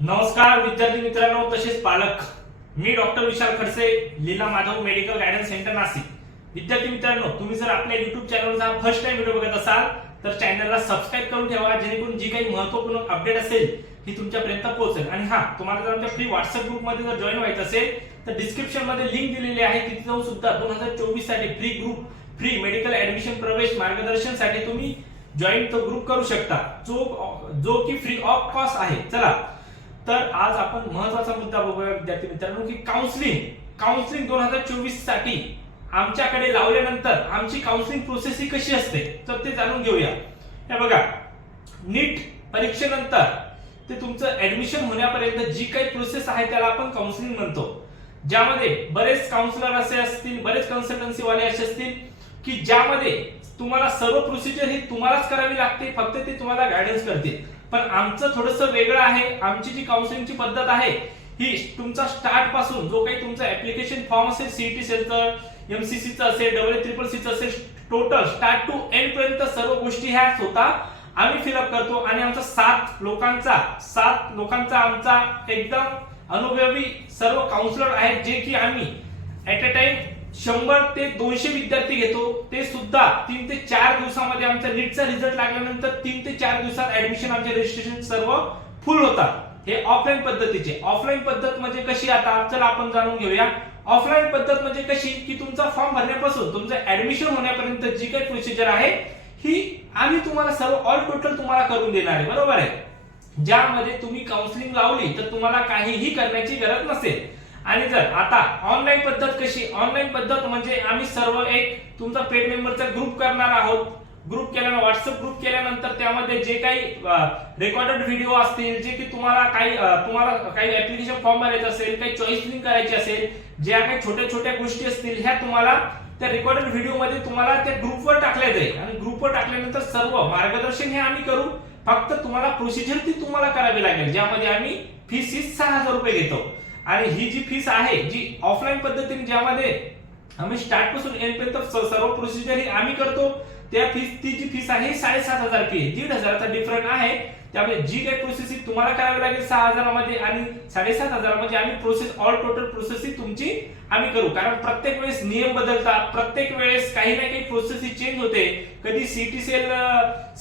नमस्कार विद्यार्थी मित्रांनो तसेच पालक. मी doctor Vishal Khadse Leela Madhav medical guidance centre Nashik. विद्यार्थी मित्रांनो तुम्ही जर आपल्या युट्यूब चॅनलचा फर्स्ट टाइम व्हिडिओ बघत असाल तर चॅनलला सबस्क्राईब करून ठेवा जेणेकरून जी काही महत्त्वपूर्ण अपडेट असेल ही तुमच्यापर्यंत पोहोचेल. आणि हा तुम्हाला जर आमच्या फ्री व्हॉट्सअप ग्रुपमध्ये जर जॉईन व्हायचं असेल तर डिस्क्रिप्शनमध्ये लिंक दिलेली आहे तिथे जाऊन सुद्धा दोन हजार चोवीससाठी free group free medical admission प्रवेश मार्गदर्शनसाठी तुम्ही जॉईन तो ग्रुप करू शकता. जो जो की फ्री ऑफ कॉस्ट आहे. चला तर आज आपण महत्त्वाचा मुद्दा बघूया विद्यार्थी मित्रांनो की काउन्सिलिंग काउन्सिलिंग दोन हजार चोवीससाठी आमच्याकडे लावल्यानंतर आमची काउन्सिलिंग प्रोसेस ही कशी असते? तर ते जाणून घेऊया. हे बघा नीट परीक्षेनंतर ते तुमचं ऍडमिशन होण्यापर्यंत जी काही प्रोसेस आहे त्याला आपण काउन्सिलिंग म्हणतो. ज्यामध्ये बरेच काउन्सिलर असे असतील बरेच कन्सल्टन्सी वाले असे असतील की ज्यामध्ये तुम्हाला सर्व प्रोसिजर ही तुम्हालाच करावी लागते फक्त ते तुम्हाला गायडन्स करतील. पण आमचं थोडस वेगळं आहे. आमची जी काउन्सिलिंगची पद्धत आहे ही तुमचा स्टार्टपासून जो काही तुमचा ऍप्लिकेशन फॉर्म असेल सीईटी सेलचं एमसीसीचं असेल डबल ट्रिपल सीचं असेल टोटल स्टार्ट टू एंड पर्यंत सर्व गोष्टी ह्या स्वतः आम्ही फिलअप करतो. आणि आमचा सात लोकांचा सात लोकांचा आमचा एकदम अनुभवी सर्व काउन्सिलर आहेत जे की आम्ही ऍट अ टाइम शंभर ते दोनशे विद्यार्थी घेतो ते सुद्धा तीन ते चार दिवसामध्ये आमचा नीटचा रिझल्ट लागल्यानंतर तीन ते चार दिवसात ऍडमिशन आमचे रजिस्ट्रेशन सर्व फुल होतात. हे ऑफलाईन पद्धतीचे. ऑफलाईन पद्धत म्हणजे कशी? आता चला आपण जाणून घेऊया. ऑफलाईन पद्धत म्हणजे कशी? की तुमचा फॉर्म भरण्यापासून तुमचं ऍडमिशन होण्यापर्यंत जी काही प्रोसिजर आहे ही आम्ही तुम्हाला सर्व ऑल टोटल तुम्हाला करून देणार आहे. बरोबर आहे? ज्यामध्ये तुम्ही काउन्सिलिंग लावली तर तुम्हाला काहीही करण्याची गरज नसेल. आणि जर आता ऑनलाईन पद्धत कशी? ऑनलाईन पद्धत म्हणजे आम्ही सर्व एक तुमचा पेड मेंबरचा ग्रुप करणार आहोत. ग्रुप केल्यानंतर व्हॉट्सअप ग्रुप केल्यानंतर त्यामध्ये जे काही रेकॉर्डेड व्हिडिओ असतील जे की तुम्हाला काही तुम्हाला काही ऍप्लिकेशन फॉर्म भरायचं असेल काही चॉईस लिंक करायची असेल ज्या काही छोट्या छोट्या गोष्टी असतील ह्या तुम्हाला त्या रेकॉर्डेड व्हिडिओमध्ये तुम्हाला त्या ग्रुपवर टाकल्या जाईल. आणि ग्रुपवर टाकल्यानंतर सर्व मार्गदर्शन हे आम्ही करू. फक्त तुम्हाला प्रोसिजर ती तुम्हाला करावी लागेल ज्यामध्ये आम्ही फीस सहा हजार रुपये घेतो. आणि ही जी फीस आहे जी ऑफलाईन पद्धतीने ज्यामध्ये आम्ही स्टार्टपासून एंड पर्यंत सर्व प्रोसिजर ही आम्ही करतो त्या फीस ती जी फीस आहे साडेसात हजार फी दीड हजाराचा डिफरंट आहे. त्यामुळे जी काही प्रोसेस ही तुम्हाला करावी लागेल सहा हजारामध्ये आणि साडेसात हजारामध्ये आम्ही प्रोसेस ऑल टोटल प्रोसेस ही तुमची आम्ही करू. कारण प्रत्येक वेळेस नियम बदलतात प्रत्येक वेळेस काही ना काही प्रोसेस ही चेंज होते. कधी सीटी सेल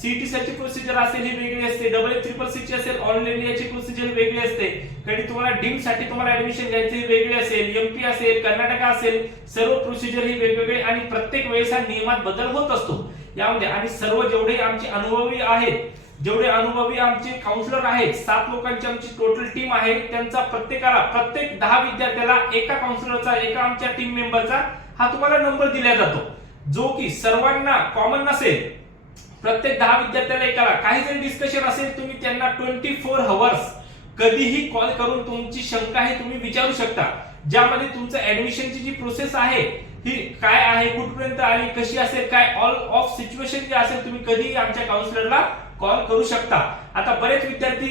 सीटी सेलची प्रोसिजर असेल ही वेगळी असते डबल ट्रिपल सीची असेल ऑल इंडियाची प्रोसिजर वेगळी असते. कधी तुम्हाला डीमसाठी तुम्हाला ऍडमिशन घ्यायची ही वेगळी असेल एमपी असेल कर्नाटक असेल सर्व प्रोसिजर ही वेगवेगळे आणि प्रत्येक वेळेस हा नियमात बदल होत असतो. यामध्ये आणि सर्व जेवढे आमचे अनुभवी आहेत जेवढे अनुभवी आमचे काउन्सिलर आहेत सात लोकांची आमची टोटल टीम आहे त्यांचा प्रत्येकाला प्रत्येक दहा विद्यार्थ्याला एका काउन्सिलरचा एका आमच्या टीम मेंबरचा हा तुम्हाला नंबर दिला जातो. जो की सर्वांना कॉमन नसेल प्रत्येक दहा विद्यार्थ्याला एकाला. काही जरी डिस्कशन असेल तुम्ही त्यांना ट्वेंटी फोर हवर्स कधीही कॉल करून तुमची शंका ही तुम्ही विचारू शकता. ज्यामध्ये तुमचं ऍडमिशनची जी प्रोसेस आहे ही काय आहे कुठपर्यंत आली कशी असेल काय ऑल ऑफ सिच्युएशन जे असेल तुम्ही कधीही आमच्या काउन्सिलरला कॉल करू शकता. आता बरेच विद्यार्थी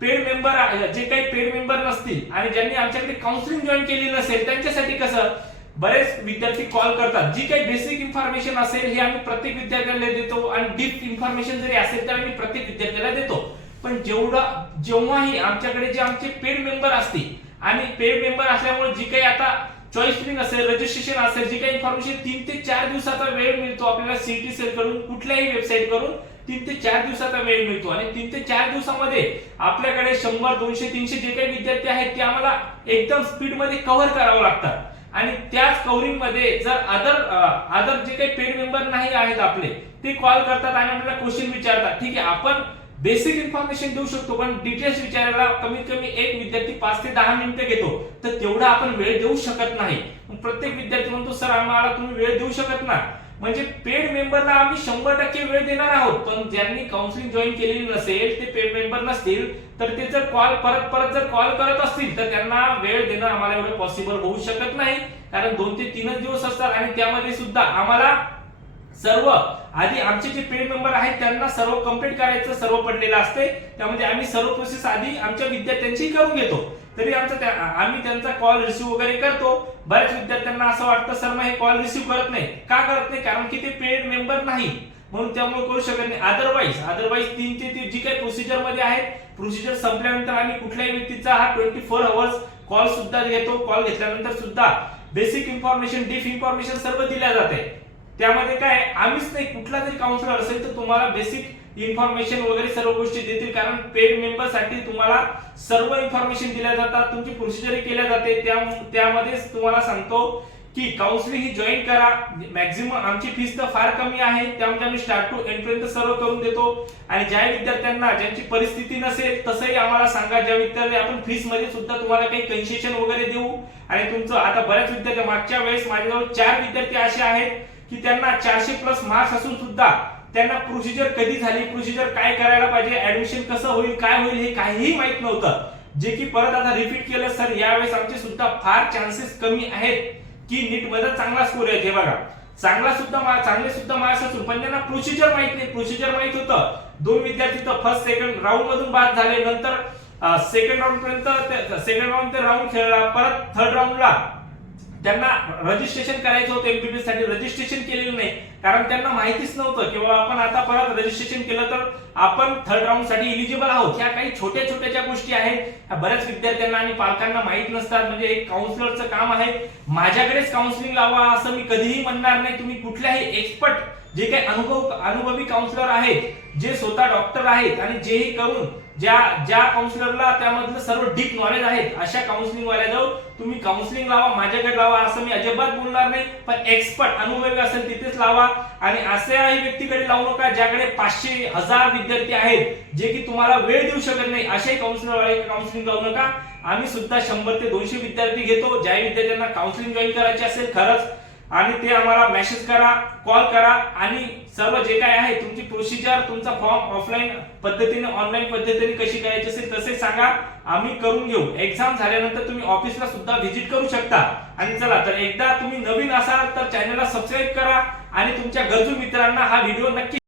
पेड मेंबर जे काही पेड मेंबर नसतील आणि ज्यांनी आमच्याकडे काउन्सिलिंग जॉईन केलेली नसेल त्यांच्यासाठी कसं? बरेच विद्यार्थी कॉल करतात. जी काही बेसिक इन्फॉर्मेशन असेल हे आम्ही प्रत्येक विद्यार्थ्याला देतो आणि डीप इन्फॉर्मेशन जरी असेल तर आम्ही प्रत्येक विद्यार्थ्याला देतो. पण जेवढा जेव्हाही आमच्याकडे जे आमचे पेड मेंबर असतील आणि पेड मेंबर असल्यामुळे जी काही आता चॉईस लिंक असेल रजिस्ट्रेशन असेल जी काही इन्फॉर्मेशन तीन ते चार दिवसाचा वेळ मिळतो आपल्याला सीटी सेल कडून कुठल्याही वेबसाईट करून तीन ते चार दिवसाचा वेळ मिळतो. आणि तीन ते चार दिवसामध्ये आपल्याकडे शंभर दोनशे तीनशे जे काही विद्यार्थी आहेत ते आम्हाला एकदम स्पीडमध्ये कव्हर करावं लागतात. आणि त्याच कव्हरिंगमध्ये जर अदर अदर जे काही पेड मेंबर नाही आहेत आपले ते कॉल करतात आणि आपल्याला क्वेश्चन विचारतात. ठीक आहे आपण बेसिक इन्फॉर्मेशन देऊ शकतो पण डिटेल्स विचारायला कमीत कमी एक विद्यार्थी पाच ते दहा मिनिटं घेतो. तर तेवढा आपण वेळ देऊ शकत नाही. प्रत्येक विद्यार्थी म्हणतो सर आम्हाला तुम्ही वेळ देऊ शकत नाही. म्हणजे पेड मेंबरला आम्ही शंभर टक्के वेळ देणार आहोत. पण ज्यांनी काउन्सिलिंग जॉईन केलेली नसेल ते पेड मेंबर नसतील तर ते जर कॉल परत परत जर कॉल करत असतील तर त्यांना वेळ देणं आम्हाला एवढं पॉसिबल होऊ शकत नाही. कारण दोन ते तीनच दिवस असतात आणि त्यामध्ये सुद्धा आम्हाला सर्व आधी आमचे जे पेड मेंबर आहेत त्यांना सर्व कंप्लीट करायचं सर्व पडलेलं असते त्यामध्ये आम्ही सर्व प्रोसेस आधी आमच्या विद्यार्थ्यांची करून घेतो. तरी आमचा आम्ही त्यांचा कॉल रिसिव्ह वगैरे करतो. बऱ्याच विद्यार्थ्यांना असं वाटतं सर मग हे कॉल रिसिव्ह करत नाही. का करत नाही? कारण की ते पेड मेंबर नाही. म्हणून त्यामुळे करू शकत नाही. अदरवाईज अदरवाईज तीन ते ती जी काही प्रोसिजरमध्ये आहे प्रोसिजर संपल्यानंतर आम्ही कुठल्याही व्यक्तीचा हा ट्वेंटी फोर अवर्स कॉल सुद्धा घेतो. कॉल घेतल्यानंतर सुद्धा बेसिक इन्फॉर्मेशन डीप इन्फॉर्मेशन सर्व दिल्या जाते. त्यामध्ये काय आम्हीच नाही कुठला तरी काउन्सिलर असेल तर तुम्हाला बेसिक इन्फॉर्मेशन वगैरे सर्व गोष्टी देतील. कारण पेड मेंबरसाठी तुम्हाला सर्व इन्फॉर्मेशन दिल्या जातात. तुमची प्रोसिजर केल्या जाते. त्यामध्येच तुम्हाला सांगतो की काउन्सिलिंग ही जॉईन करा. मॅक्झिमम आमची फीस तर फार कमी आहे. त्यामुळे आम्ही स्टार्ट टू एंड पर्यंत सर्व करून देतो. आणि ज्या विद्यार्थ्यांना ज्यांची परिस्थिती नसेल तसंही आम्हाला सांगा. ज्या विद्यार्थी आपण फीसमध्ये सुद्धा तुम्हाला काही कन्सेशन वगैरे देऊ. आणि तुमचं आता बऱ्याच विद्यार्थी मागच्या वेळेस माझ्याजवळ चार विद्यार्थी असे आहेत. की त्यांना चारशे प्लस मार्क्स असून सुद्धा त्यांना प्रोसिजर कधी झाली प्रोसिजर काय करायला पाहिजे ऍडमिशन कसं होईल काय होईल हे काहीही माहीत नव्हतं. जे की परत आता रिपीट केलं सर यावेळेस आमचे सुद्धा फार चान्सेस कमी आहेत की नीटमध्ये चांगला स्कोर आहे. हे बघा चांगला सुद्धा मा- चांगले सुद्धा मार्क्स असून पण त्यांना प्रोसिजर माहीत नाही. प्रोसिजर माहीत होतं. दोन विद्यार्थी तर फर्स्ट सेकंड राऊंड मधून बाद झाले. नंतर सेकंड राऊंड पर्यंत सेकंड राऊंड ते राऊंड खेळला. परत थर्ड राऊंडला त्यांना रजिस्ट्रेशन करायचं होतं एमबीबीएससाठी. रजिस्ट्रेशन केलेलं नाही. कारण त्यांना माहितीच नव्हतं. किंवा आपण आता परत रजिस्ट्रेशन केलं तर आपण थर्ड राऊंडसाठी इलिजिबल आहोत. ह्या काही छोट्या छोट्या ज्या गोष्टी आहेत. बऱ्याच विद्यार्थ्यांना आणि पालकांना माहीत नसतात. म्हणजे एक काउन्सिलरचं काम आहे. माझ्याकडेच काउन्सिलिंग लावा असं मी कधीही म्हणणार नाही. तुम्ही कुठल्याही एक्सपर्ट जे काही अनुभव अनुभवी काउन्सिलर आहेत जे स्वतः डॉक्टर आहेत आणि जेही करून ज्या ज्या काउन्सिलरला त्यामधलं सर्व डीप नॉलेज आहेत अशा काउन्सिलिंग वाल्याजवळ तुम्ही काउन्सिलिंग लावा माझ्याकडे लावा असं मी अजिबात बोलणार नाही पण एक्सपर्ट अनुभवी असेल तिथेच लावा. आणि अशाही व्यक्तीकडे लावू नका ज्याकडे पाचशे हजार विद्यार्थी आहेत जे की तुम्हाला वेळ देऊ शकत नाही. अशाही काउन्सिलर वाले काउन्सिलिंग लावू नका. आम्ही सुद्धा शंभर ते दोनशे विद्यार्थी घेतो. ज्या विद्यार्थ्यांना काउन्सिलिंग जॉईन करायची असेल खरंच आणि ते आम्हाला मेसेज करा कॉल करा आणि सर्व जे काय आहे तुमची प्रोसिजर तुमचा फॉर्म ऑफलाईन पद्धतीने ऑनलाईन पद्धतीने कशी करायची असेल तसे सांगा. आम्ही करून घेऊ. एक्झाम झाल्यानंतर तुम्ही ऑफिसला सुद्धा व्हिजिट करू शकता. आणि चला तर एकदा तुम्ही नवीन असाल तर चॅनलला सबस्क्राईब करा आणि तुमच्या गरजू मित्रांना हा व्हिडिओ नक्की